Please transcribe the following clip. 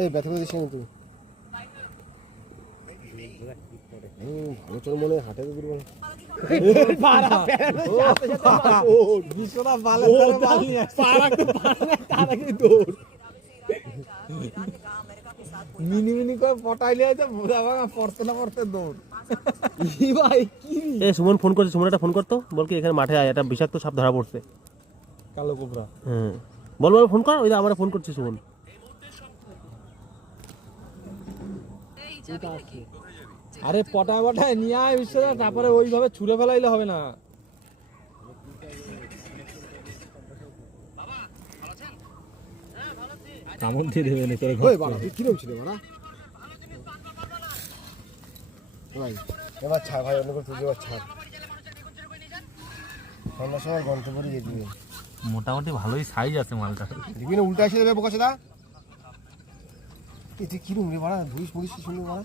এই ব্যথা করে দিস কিন্তু ভালো চল মনে হাটে তো দুর্বল মিনি মিনি করে পটাইলে হয়তো বোঝা ভাঙা পড়তে না পড়তে দৌড় ভাই কি সুমন ফোন করছে, সুমন একটা ফোন করতো, বল কি এখানে মাঠে আয়, একটা বিষাক্ত সাপ ধরা পড়ছে। কালো কোবরা। হ্যাঁ বল ফোন কর, ওই যে আমার ফোন করছে সুমন। আরে পটায় নিয়ে আয় বিশ্বদা, তারপরে ওইভাবে ছুঁড়ে ফেলাইলে হবে না। কামড় দিয়ে দেবে না করে ওই বাবা তুই কিরম ছিল বাড়া ভাই এবার ছাড় ভাই, অন্য করে তুই এবার ছাড়, সন্ধ্যার সময় গন্তব্যে দিয়ে দিবে। মোটামুটি ভালোই সাইজ আছে মালটা। দিবি না উল্টা এসে দেবে বোকা ছেদা। তুই কিরম রে বাড়া ধুইস পড়িস সুন্দর বাড়া।